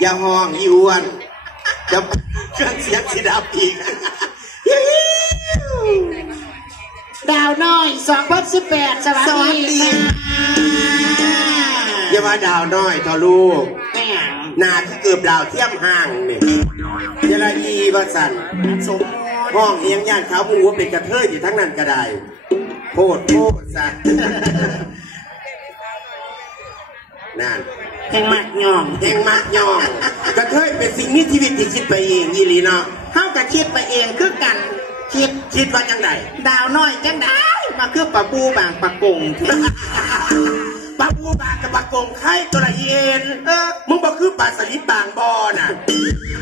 อย่าห้องอีอ้วนจะเครื่องเสียงสีดับอีกดาวน้อย2018สวัสดีอย่ามาดาวน้อยทอลูกหน้าที่เกือบดาวเทียมห่างเนี่ยยาลายีบัสันสมห้องเอียงย่านเขาพูดว่าเป็นกระเทยอยู่ทั้งนั้นก็ได้โคตรซะนั่นแห่งมักย่องกระเทยเป็นสิ่งมีชีวิตที่คิดไปเองยี่ลีเนาะเฮาก็คิดไปเองคือกันคิดว่าจังไดดาวน้อยจังไดมาคือปะปูบางปะกงปะปูบางกับปะกงไข่ตัวละเย็นมึงบอกคือปลาสลิดบางบ่อน่ะ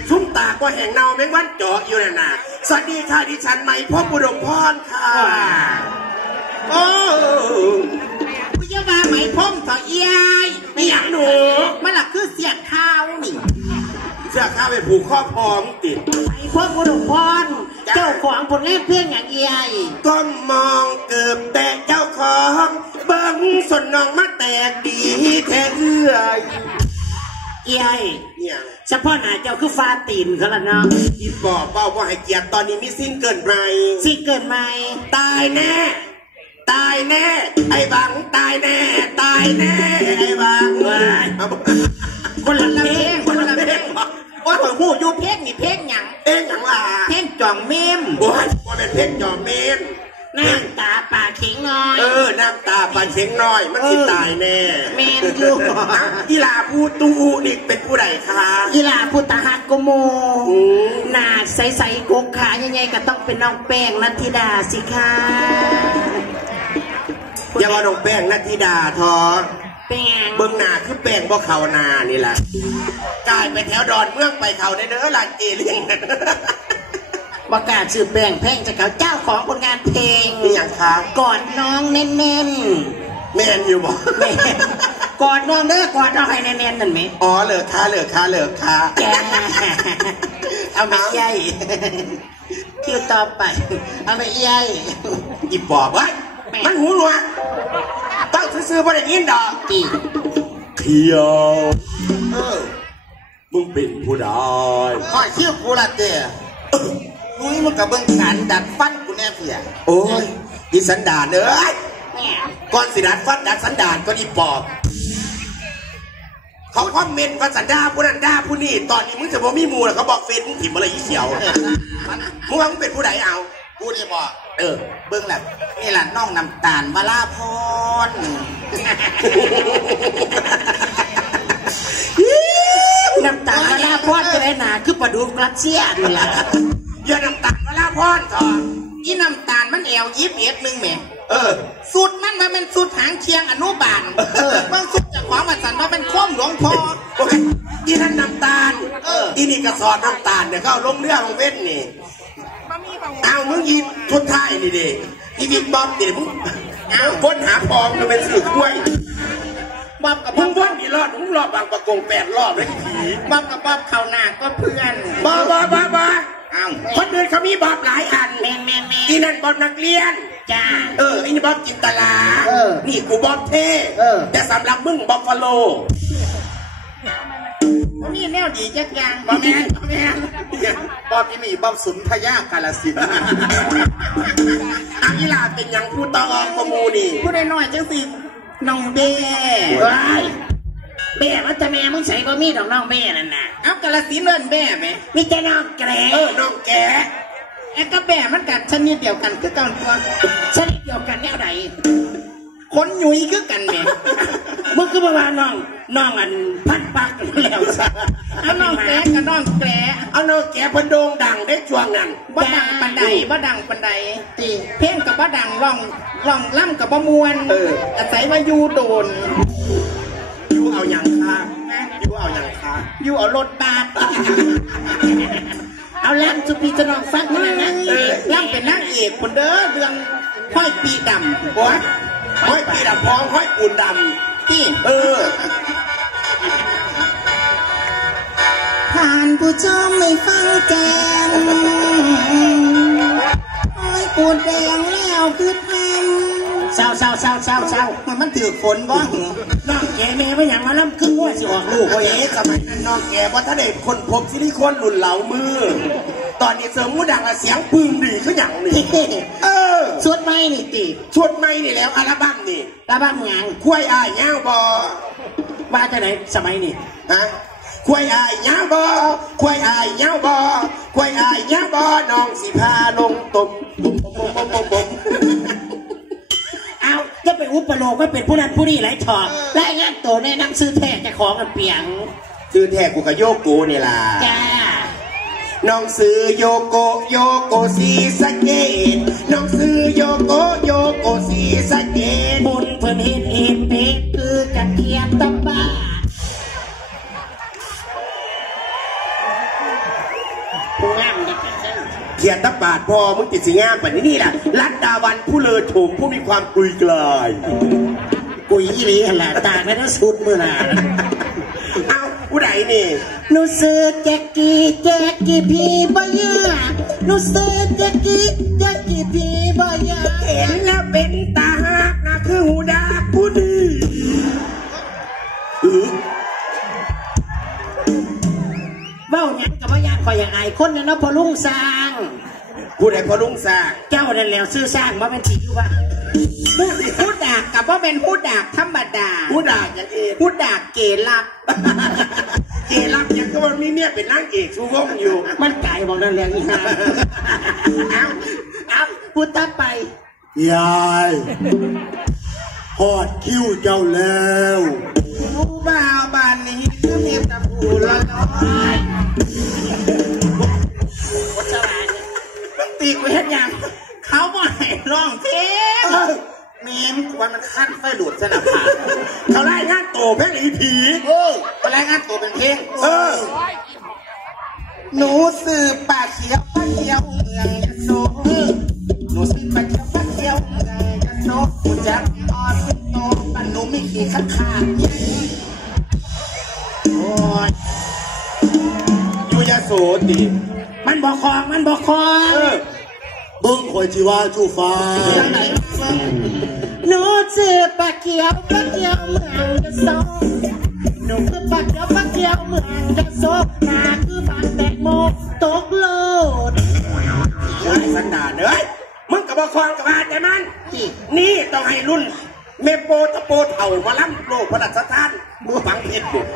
ชุ่มตาก็แห่งเนาแมงวันเจาะอยู่น่ะสวัสดีค่ะดิฉันไหมพ่อบุดมพรค่ะโอ้กูจะมาไหมพ่อมต่อเอี้ยไม่อยากหนูมันหลักคือเสียดข้าวนี่เสื้อข้าวไปผูกข้อพองติดไหมพ่อบุดมพรเจ้าของผลงานเพลงอย่างเอี้ยก็มองเกือบแต่เจ้าของเบิ้งส่วนน้องมาแตกดีแท้เอื้อยเอี้ยเนี่ยเฉพาะหน้าเจ้าคือฟ้าตีนเขาละเนาะคิดบอกเป้าว่าให้เกียรติตอนนี้มีซิงเกิลใหม่ตายแน่ ตายแน่ไอ้บังตายแน่ตายแน่ไอ้บังคนละเพลงคนละเพลงโอ้ยหูอยู่เพลงนี่เพลงหยังเพลงหยังล่ะเพลงจ่องเมมโอ้ยว่าเป็นเพลงจ่องเมมน้ำตาปลาเข็งน้อยน้ำตาปลาเข็งน้อยมันสิตายแน่เมนอยู่กีฬาผู้ตูนี่เป็นผู้ใดคะกีฬาผู้ตาหักกโมหน้าใสๆกกขาใหญ่ๆก็ต้องเป็นน้องแป้งนัทธิดาสิคะอย่าว่าน้องแป้งนัทธิดาทอแป้งเบื้องหน้าคือแป้งบ่เขานานี่แหละกลายไปแถวดอนเมืองไปเขาได้เด้อลานเอเลี่ยงประกาศชื่อแป้งแพ่งจากเขาเจ้าของผลงานเพลงนี่อย่างคะกอดน้องแน่นๆแม่นอยู่บ่แม่กอดน้องเด้อกอดน้องให้แน่นๆนั่นไหมอ๋อเหลือค่ะแกเอาไปใหญ่คิวต่อไปเอาไปใหญ่อีปอบวะมันหูหนวกต้องซื้อบ่ได้ยินดอกจีเขียวมึงเป็นผู้ใดข้อชื่อกูละเต้นุ้ยมึงกับเบิ้งสันดัดฟันกูแน่เพียโอ้ยอีสันดานก่อนสิดัดฟันดัดสันดานก็อีปอบเขาคอมเมนต์ว่าสันดาผู้นั้นดาผู้นี้ตอนนี้มึงจะบ่มีมูลเขาบอกเฟซมึงถิ่มอะไรอีเขียวมึงว่ามึงเป็นผู้ใดเอากูนี่บอกเบิ้งแหละนี่แหละน้องน้ำตาลวราพรน้ำตาลวราพรจะได้หนาคือปลาดุกรัสเซียนี่แหละอย่าน้ำตาลวราพรก่อนอีน้ำตาลมัน21นึงแหม่สุดมันมาเป็นสุดหางเชียงอนุบาลบางสุดจากของมาสั่นมาเป็นข้อมหลวงพ่ออีนั่นน้ำตาลอีนี่กระสอบน้ำตาลเนี่ยก็ลงเรือลงเว้นนี่เอามึงยิงทุนท้ายนี่ดิอีวิกบอมดิมึงพ้นหาพองจะเป็นสื่อกล้วยบ๊อบกับมึงพ้นกี่รอบมึงรอบบางประกง8 รอบเลยผีบ๊อบกับบ๊อบเข่าหน้าก็เพื่อนบ้าคนอื่นเขามีบอบหลายอันแม่อีนั่นบอบนักเรียนจ้าอีนี่บอบจินตลานี่กูบอบเท่แต่สำหรับมึงบอบฟาโลนี่แนวดีจักอย่างบอบแมนบอบที่มีบอบสุนทยากาลสินอากีฬาเป็นอย่างผู้ตองกมูนี่ผู้ได้น้อยจังสิน้องเบ้เบ้มันจะแม่มึงใส่ก็มีดอกน้องเบ้นั่นน่ะเอากาลสินเล่นเบ้ไหมมีแต่น้องแกน้องแกไอ้กระแบมันกัดชนิดเดียวกันคือกันตัวชนิดเดียวกันแนวไหนคนหนุ่ยคือกันแม่เมื่อคือประมาณน้องอันพัดปักแล้วเอาน้องแกกับน้องแกเอาน้องแกพนโด่งดังได้ช่วงนั้นบ่ดังปันใดตีเพ่งกับบ่ดังร้องล่ำกับบ่มวนอาศัยว่ายูโดนยูเอาอย่างค่ะยูเอารถบาดเอาล่ำสุพีจะลองฟังนะล่ำเป็นนางเอกคนเด้อเรื่องห้อยปีดำโอ้ยห้อยปีดำพองห้อยปูนดำที่ผ่านผู้ชมไม่ฟังแกงห้อยปูนแดงแล้วคือทำเศร้ามันถือฝนบ้างน้องแกแม่ไม่อย่างมาล่ำครึ่งว่าสิออกลูกโอ้ยสมัยนั้นน้องแกว่าถ้าเด็กคนพบซิลิโคนหลุนเหลามือตอนนี้เสริมมูดังละเสียงปืนดีขึ้นอย่างนี้ชดไม่นี่ติชดไม่นี่แล้วอัลบั้มนี่อัลบั้มงานคุ้ยอายเงาบอว่าจะไหนสมัยนี่คุ้ยอายเงาบอคุ้ยอายเงาบอคุ้ยอายเงาบอน้องสิพาลงตบเอาจะไปอุปโลกก็เป็นผู้นั้นผู้นี้ไรถอดและงานโตในน้ำซื้อแท้จะของกันเปียงซื้อแท้กูกับโยกูนี่ล่ะจ้าน้องซื้อโยโกสีสะเกตน้องซื้อโยโกสีสะเกตบุญเพิ่นเฮ็ดเป็ดคือกันเทียมตะบ้าผู้งามเนี่ยเทียนตะบาดพอมึงติดสีงามแบบนี้แหละรัตดาวันผู้เลอโฉมผู้มีความกุยกลายกุยอีหลีแหละตาไม่ได้สุดมือหนาเอาผู้ใดนี่หนูซื้อแจ็คกี้พี่บ่ยาหนูซื้อแจ็คกี้พี่บ่ยาเห็นแล้วเป็นตาหักนะคือหูดาผู้ดีเบ้าหยังกับว่ายากคอยอย่างไอคนเนี่ยนะพอลุงสร้างผู้ใดพอลุงสร้างเจ้านั่นแล้วซื้อสร้างมาเป็นทีอยู่ว่ามึ เพราะเป็นผู้ดากธรรมดาผู้ดากอย่างเองผู้ดากเกลักเกลักยังก็มันมีเมียเป็นนางเอกชูวงอยู่มันไก่บอกนั่นแหละอีห่าเอาพูดต่อไปยายหอดคิ้วเจ้าแล้วผู้บ่าวบ้านนี้ก็มีแต่ผู้ละน้อยวัชราตีกูเห็นยังเขาบอกให้ร้องเพลงเมมวันมันขั้นไฟหลุดสนับขาเขาไล่งานโตเพลงอีผีเขาไล่งานโตเป็นเพลงหนูสืบป่าเขียวป้าเขียวเมืองยะโสหนูสืบป่าเขียวป้าเขียวเมืองยะโสกูจักอ่อนโตบ้านหนูไม่ขี้ขัดขาดโอ้ยอยู่ยะโสดิมันบอกคองมันบอกคองเบิ้งคอยจีว่าจูฟ้าหนูชื่อปะเขียวปะเขียวเมืองกระโซหนูคือปะเขียวปะเขียวเมืองกระโซหน้าคือบางแตงโมตกโลดไอ้สันดานเอ้ยมึงกับบอกคองกับอาแต่มันนี่ต้องให้รุ่นเมโปตะโปเถ่ามาล้ำโลกพระราชทานมือฝังเพชรบุก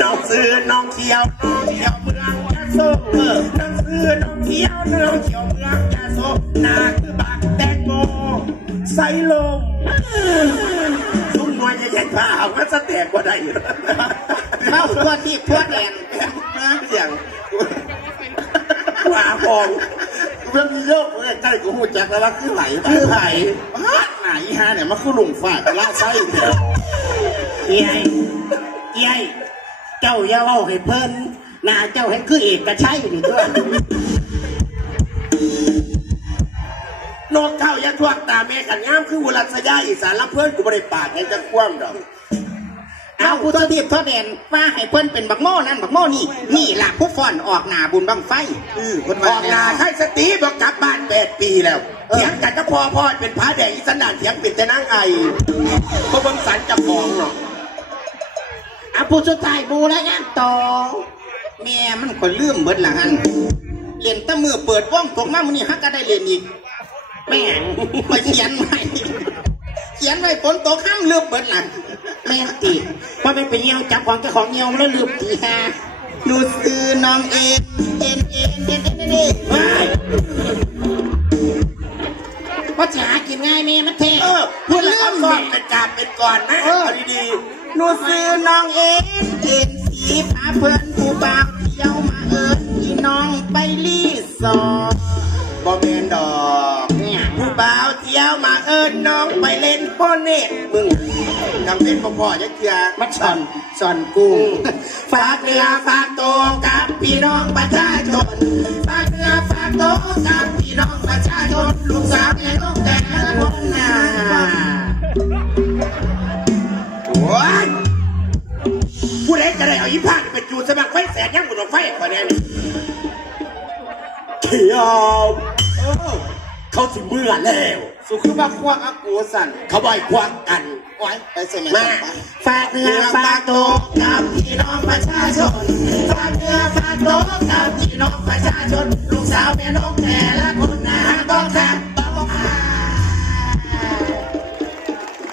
น้องซื้อน้องเขียวน้องเขียวเมืองยะโสน้องซื้อน้องเขียวน้องเขียวเมืองยะโสหน้าคือบางแตงโมใส่ลมซุ้มน้อยใหญ่ๆผ้าเอามาสแตกกว่าได้เข้าตัวที่ทั่วแดนเสียงว่าฟองเรื่องนี้เยอะเลยใกล้กูหูจักแล้วว่าคือไหลไหนฮะเนี่ยมันคือหลุมฝาดล่าไส้เนี่ยเย้เจ้าอย่าเล่าให้เพิ่นหน้าเจ้าให้คือเอกชัยนี่ด้วยนกเข้ายัดทวงตาแม่ขันงามคือวุลัสยาอีสานลำเพื่อนกูบริปากให้จะคว่ำดอกเอาผู้ทดีบทอดแดนว่าให้เพิ่นเป็นบักโม่นั่นบักโม่นี่หลักผู้ฟอนออกหน้าบุญบังไฟออกหน้าให้สติบอกกลับบ้าน8 ปีแล้วเถียงกันก็พ่อเป็นพระแดงอีสันดานเถียงปิดแต่นั่งไอเพราะบังสันจะฟ้องหรอกเอาผู้สุดท้ายบูแล้วงั้นต่อแม่มันคนลืมเบิดหลังอันเรียนตะมือเปิดว่องตกมามื้อนี้ฮักก็ได้เรียนอีกแม่มาเขียนใหม่ฝนตกห้ามลืมเบิดหลังแม่ตีพอเป็นไปเงี้ยวจับของเจ้าของเงี้ยวแล้วลืมตีฮะหนูซื้อน้องเอ็นเพราะจะหากินง่ายแม่มันเท่พูดเรื่องก่อนเป็นกาบเป็นก่อนนะดีหนูซื้อน้องเอ็นสีพาเพื่อนผู้บ่าวเที่ยวมาพี่น้องไปรีสอร์ทบอมเมนดอกผู้บ่าวเที่ยวมาน้องไปเล่นโพเน็ตมึงจำเป็นพ่อยักษ์เกียมาสอนกูฝากเนื้อฝากตัวกับพี่น้องประชาชนฝากเนื้อฝากตัวกับพี่น้องประชาชนลูกสาวในต้องแต่คนหน้าโอ้ยผู้ใดจะได้เอาอีพาเป็นจูสมัครไฟแสนยังบุญไฟกว่านี้เขียวเขาถึงเมื่อแล้วสุคือมาควักกูสั่นเขาบ่อยควักกันโอ้ยไปเสร็จมาฝากเนื้อฝากตัวกับพี่น้องประชาชนฝากเนื้อฝากตัวกับพี่น้องประชาชนลูกสาวแม่น้อง